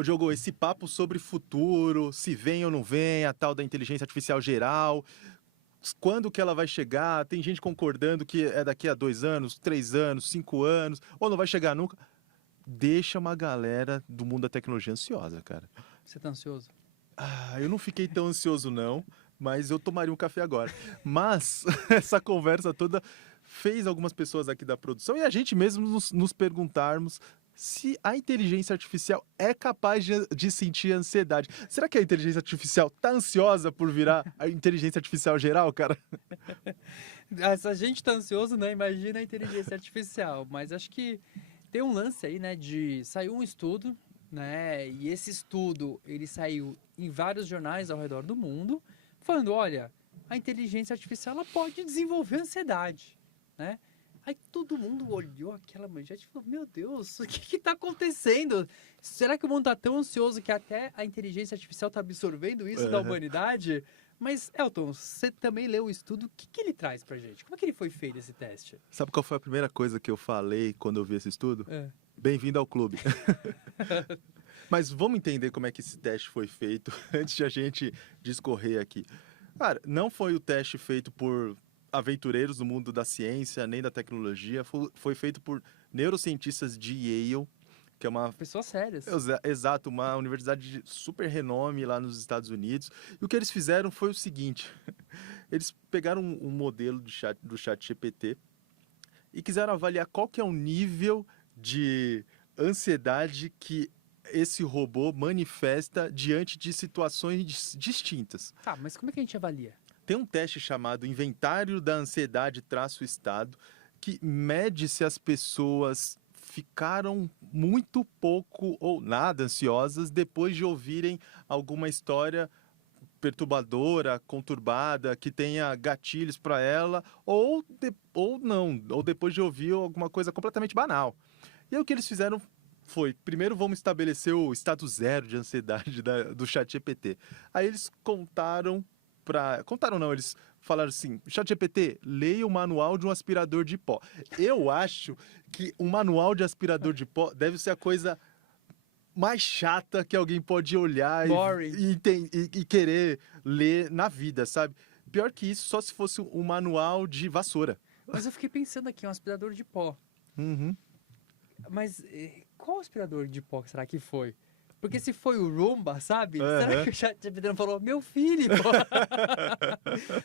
Ô, Diogo, esse papo sobre futuro, se vem ou não vem, a tal da inteligência artificial geral, quando que ela vai chegar? Tem gente concordando que é daqui a 2 anos, 3 anos, 5 anos, ou não vai chegar nunca. Deixa uma galera do mundo da tecnologia ansiosa, cara. Você tá ansioso? Eu não fiquei tão ansioso, não, mas eu tomaria um café agora. Mas essa conversa toda fez algumas pessoas aqui da produção e a gente mesmo nos perguntarmos se a inteligência artificial é capaz de sentir ansiedade. Será que a inteligência artificial tá ansiosa por virar a inteligência artificial geral, cara? Se a gente tá ansioso, né? Imagina a inteligência artificial. Mas acho que tem um lance aí, né? Saiu um estudo, né? E esse estudo, ele saiu em vários jornais ao redor do mundo, falando, olha, a inteligência artificial, ela pode desenvolver ansiedade, né? Aí todo mundo olhou aquela manchete e falou, meu Deus, o que tá acontecendo? Será que o mundo tá tão ansioso que até a inteligência artificial tá absorvendo isso da humanidade? Mas, Elton, você também leu o estudo, o que ele traz pra gente? Como é que ele foi feito esse teste? Sabe qual foi a primeira coisa que eu falei quando eu vi esse estudo? É. Bem-vindo ao clube. Mas vamos entender como é que esse teste foi feito antes de a gente discorrer aqui. Cara, não foi o teste feito por aventureiros do mundo da ciência nem da tecnologia, foi feito por neurocientistas de Yale, que é uma Pessoas sérias. Exato, uma universidade de super renome lá nos Estados Unidos. E o que eles fizeram foi o seguinte: eles pegaram um modelo do chat GPT e quiseram avaliar qual que é o nível de ansiedade que esse robô manifesta diante de situações distintas. Tá, mas como é que a gente avalia? Tem um teste chamado Inventário da Ansiedade-Estado, que mede se as pessoas ficaram muito pouco ou nada ansiosas depois de ouvirem alguma história perturbadora, conturbada, que tenha gatilhos para ela, ou não, ou depois de ouvir alguma coisa completamente banal. E aí o que eles fizeram foi, primeiro vamos estabelecer o status zero de ansiedade do ChatGPT. Aí eles contaram não, eles falaram assim, ChatGPT, leia o manual de um aspirador de pó. Eu acho que um manual de aspirador de pó deve ser a coisa mais chata que alguém pode olhar Boring. e querer ler na vida, sabe? Pior que isso, só se fosse um manual de vassoura. Mas eu fiquei pensando aqui, um aspirador de pó. Uhum. Mas qual aspirador de pó será que foi? Porque se foi o Roomba, sabe? Será que o ChatGPT não falou, meu filho?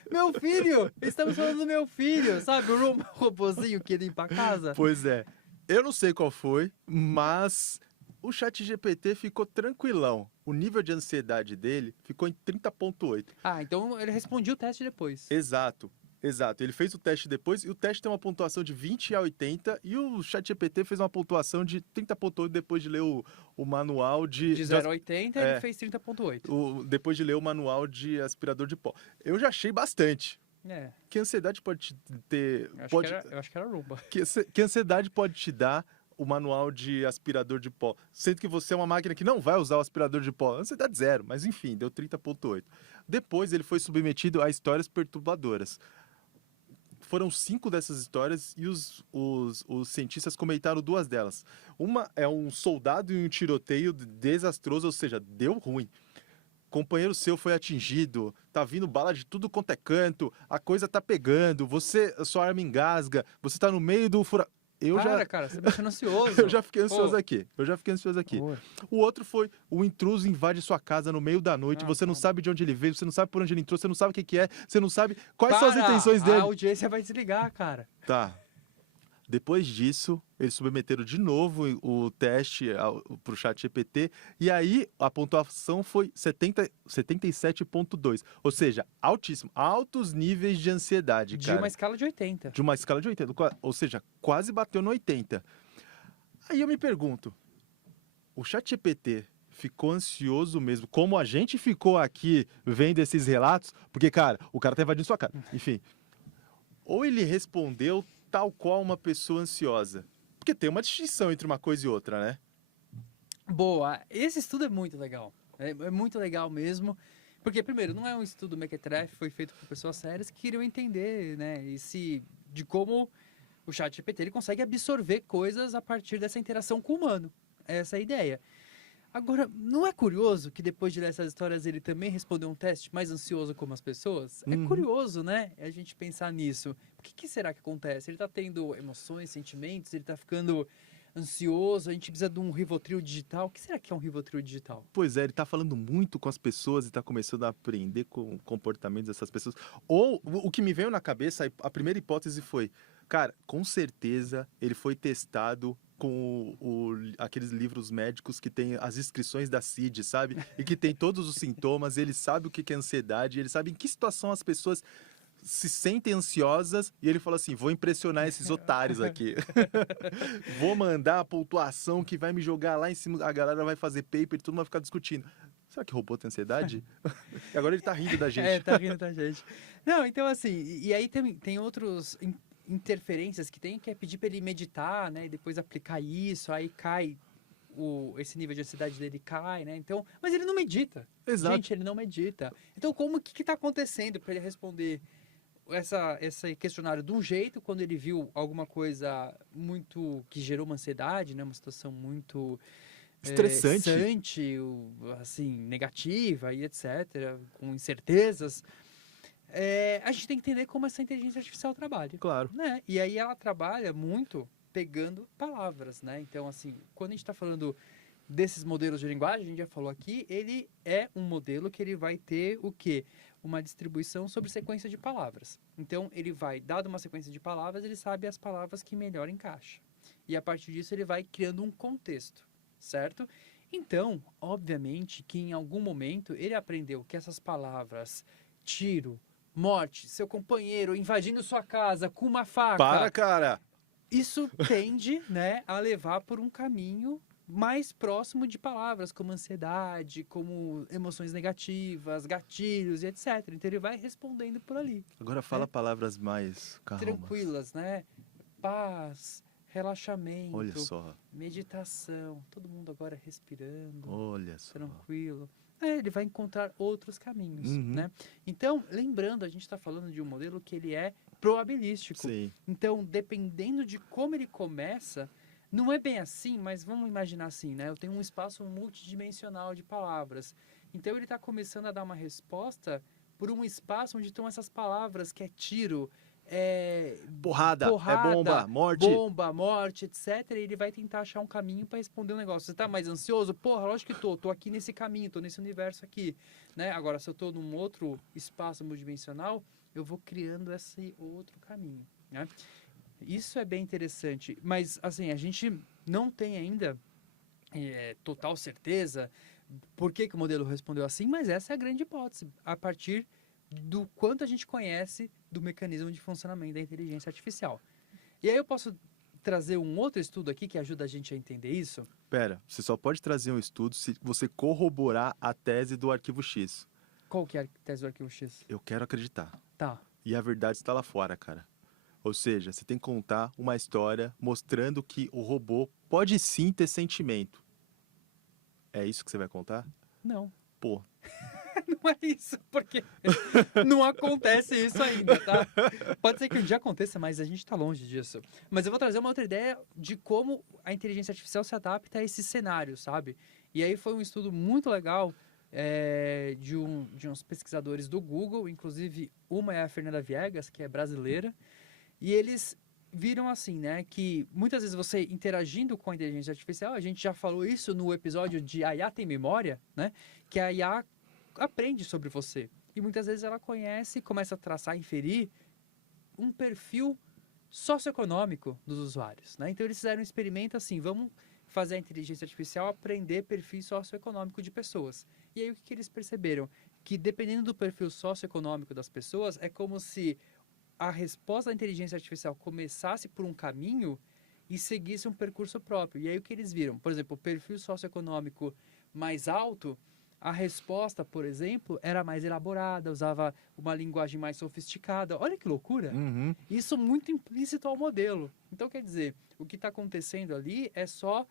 Meu filho! Estamos falando do meu filho, sabe? O Roomba, o robozinho que limpa a casa. Pois é. Eu não sei qual foi, mas o ChatGPT ficou tranquilão. O nível de ansiedade dele ficou em 30,8. Ah, então ele respondia o teste depois. Exato. Exato, ele fez o teste depois e o teste tem uma pontuação de 20 a 80 e o ChatGPT fez uma pontuação de 30,8 depois de ler o manual De 0 a 80, ele fez 30,8. depois de ler o manual de aspirador de pó. Eu já achei bastante. É. Que ansiedade pode ter... Eu acho que era Roomba. Que ansiedade pode te dar o manual de aspirador de pó? Sendo que você é uma máquina que não vai usar o aspirador de pó. Ansiedade zero, mas enfim, deu 30,8. Depois ele foi submetido a histórias perturbadoras. Foram 5 dessas histórias e os cientistas comentaram 2 delas. Uma é um soldado em um tiroteio desastroso, ou seja, deu ruim. Companheiro seu foi atingido, tá vindo bala de tudo quanto é canto, a coisa tá pegando, sua arma engasga, você tá no meio do fura... Cara, você tá deixando ansioso. Eu já fiquei ansioso aqui. Pô. O outro foi o intruso invade sua casa no meio da noite, você não sabe de onde ele veio, você não sabe por onde ele entrou, você não sabe o que é, você não sabe quais são as intenções A dele. audiência vai desligar, cara. Tá. Depois disso, eles submeteram de novo o teste para o ChatGPT e aí a pontuação foi 77,2. Ou seja, altíssimo. Altos níveis de ansiedade, De cara. uma escala de 80. De uma escala de 80. Ou seja, quase bateu no 80. Aí eu me pergunto, o ChatGPT ficou ansioso mesmo, como a gente ficou aqui vendo esses relatos? Porque, cara, o cara tá invadindo sua casa. Enfim. Ou ele respondeu tal qual uma pessoa ansiosa? Porque tem uma distinção entre uma coisa e outra, né? Boa, esse estudo é muito legal. É muito legal mesmo. Porque, primeiro, não é um estudo mequetrefe, foi feito por pessoas sérias que queriam entender, né? De como o ChatGPT ele consegue absorver coisas a partir dessa interação com o humano. Essa é a ideia. Agora, não é curioso que depois de ler essas histórias ele também respondeu um teste mais ansioso como as pessoas? É Uhum. curioso, né? A gente pensar nisso. O que será que acontece? Ele tá tendo emoções, sentimentos, ele tá ficando ansioso, a gente precisa de um Rivotril digital. O que será que é um Rivotril digital? Pois é, ele tá falando muito com as pessoas e tá começando a aprender com o comportamento dessas pessoas. Ou o que me veio na cabeça, a primeira hipótese foi, cara, com certeza ele foi testado com aqueles livros médicos que tem as inscrições da CID, sabe? E que tem todos os sintomas, ele sabe o que é ansiedade, ele sabe em que situação as pessoas se sentem ansiosas e ele fala assim: vou impressionar esses otários aqui. Vou mandar a pontuação que vai me jogar lá em cima. A galera vai fazer paper e todo mundo vai ficar discutindo. Será que robô tem ansiedade? E agora ele tá rindo da É, gente. tá rindo da gente. Não, então assim, e aí tem outros interferências que tem, que é pedir pra ele meditar, né? E depois aplicar isso, aí cai esse nível de ansiedade dele cai, né? Então, mas ele não medita. Exato. Gente, ele não medita. Então, como que tá acontecendo para ele responder esse questionário de um jeito quando ele viu alguma coisa muito que gerou uma ansiedade, né? Uma situação muito Estressante. estressante, assim, negativa e etc., com incertezas. A gente tem que entender como essa inteligência artificial trabalha, Claro. né? E aí ela trabalha muito pegando palavras, né? Então, assim, quando a gente está falando desses modelos de linguagem, a gente já falou aqui, ele é um modelo que ele vai ter o quê? Uma distribuição sobre sequência de palavras. Então, ele vai, dado uma sequência de palavras, ele sabe as palavras que melhor encaixam. E a partir disso, ele vai criando um contexto, certo? Então, obviamente que em algum momento ele aprendeu que essas palavras tiro, morte, seu companheiro invadindo sua casa com uma Para, faca, cara! isso tende, né, a levar por um caminho mais próximo de palavras como ansiedade, como emoções negativas, gatilhos e etc. Então ele vai respondendo por ali, Agora fala né? palavras mais calmas. Tranquilas, né? Paz, Olha relaxamento, só. meditação, todo mundo agora respirando, Olha só. tranquilo. Ele vai encontrar outros caminhos, Uhum. né? Então, lembrando, a gente está falando de um modelo que ele é probabilístico. Sim. Então, dependendo de como ele começa, não é bem assim, mas vamos imaginar assim, né? Eu tenho um espaço multidimensional de palavras. Então, ele está começando a dar uma resposta por um espaço onde estão essas palavras que é tiro, Porrada, é porrada, bomba, morte. bomba, morte, etc. E ele vai tentar achar um caminho para responder um negócio. Você tá mais ansioso? Porra, lógico que tô aqui nesse caminho, tô nesse universo aqui, né? Agora, se eu tô num outro espaço multidimensional, eu vou criando esse outro caminho, né? Isso é bem interessante, mas assim, a gente não tem ainda total certeza por que o modelo respondeu assim, mas essa é a grande hipótese, a partir do quanto a gente conhece do mecanismo de funcionamento da inteligência artificial. E aí eu posso trazer um outro estudo aqui que ajuda a gente a entender isso? Pera, você só pode trazer um estudo se você corroborar a tese do arquivo X. Qual que é a tese do arquivo X? Eu quero acreditar. Tá. E a verdade está lá fora, cara. Ou seja, você tem que contar uma história mostrando que o robô pode sim ter sentimento. É isso que você vai contar? Não. Pô, Não é isso, porque não acontece isso ainda, tá? Pode ser que um dia aconteça, mas a gente está longe disso. Mas eu vou trazer uma outra ideia de como a inteligência artificial se adapta a esse cenário, sabe? E aí foi um estudo muito legal de uns pesquisadores do Google, inclusive uma é a Fernanda Viegas, que é brasileira, e eles viram assim, né, que muitas vezes você interagindo com a inteligência artificial, a gente já falou isso no episódio de a IA tem memória, né, que a IA aprende sobre você. E muitas vezes ela conhece, começa a traçar, inferir um perfil socioeconômico dos usuários, né? Então eles fizeram um experimento assim, vamos fazer a inteligência artificial aprender perfil socioeconômico de pessoas. E aí o que eles perceberam? Que dependendo do perfil socioeconômico das pessoas, é como se a resposta da inteligência artificial começasse por um caminho e seguisse um percurso próprio. E aí o que eles viram? Por exemplo, o perfil socioeconômico mais alto, a resposta, por exemplo, era mais elaborada, usava uma linguagem mais sofisticada. Olha que loucura! uhum. Isso muito implícito ao modelo. Então, quer dizer, o que está acontecendo ali é só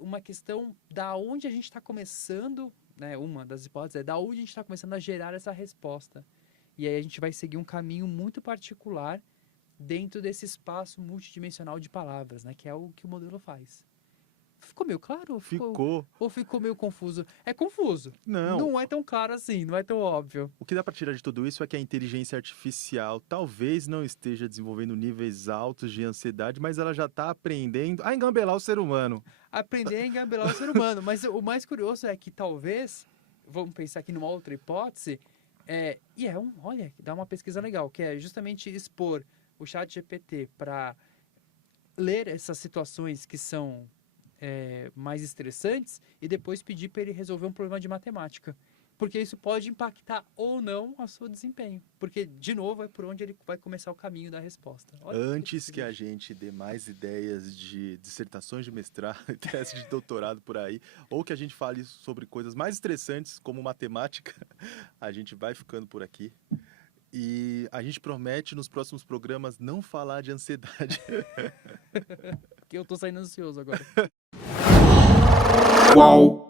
uma questão da onde a gente está começando, né, uma das hipóteses é da onde a gente está começando a gerar essa resposta. E aí a gente vai seguir um caminho muito particular dentro desse espaço multidimensional de palavras, né, que é o que o modelo faz. Ficou meio claro? Ficou. Ou ficou meio confuso? É confuso. Não. Não é tão claro assim, não é tão óbvio. O que dá para tirar de tudo isso é que a inteligência artificial talvez não esteja desenvolvendo níveis altos de ansiedade, mas ela já está aprendendo a engambelar o ser humano. Aprender a engabelar o ser humano. Mas o mais curioso é que talvez, vamos pensar aqui numa outra hipótese, olha, dá uma pesquisa legal, que é justamente expor o chat GPT para ler essas situações que são mais estressantes e depois pedir para ele resolver um problema de matemática. Porque isso pode impactar ou não o seu desempenho. Porque, de novo, é por onde ele vai começar o caminho da resposta. Olha Antes que a gente dê mais ideias de dissertações de mestrado e tese de doutorado por aí, ou que a gente fale sobre coisas mais estressantes como matemática, a gente vai ficando por aqui. E a gente promete nos próximos programas não falar de ansiedade. Que eu tô saindo ansioso agora. Qual?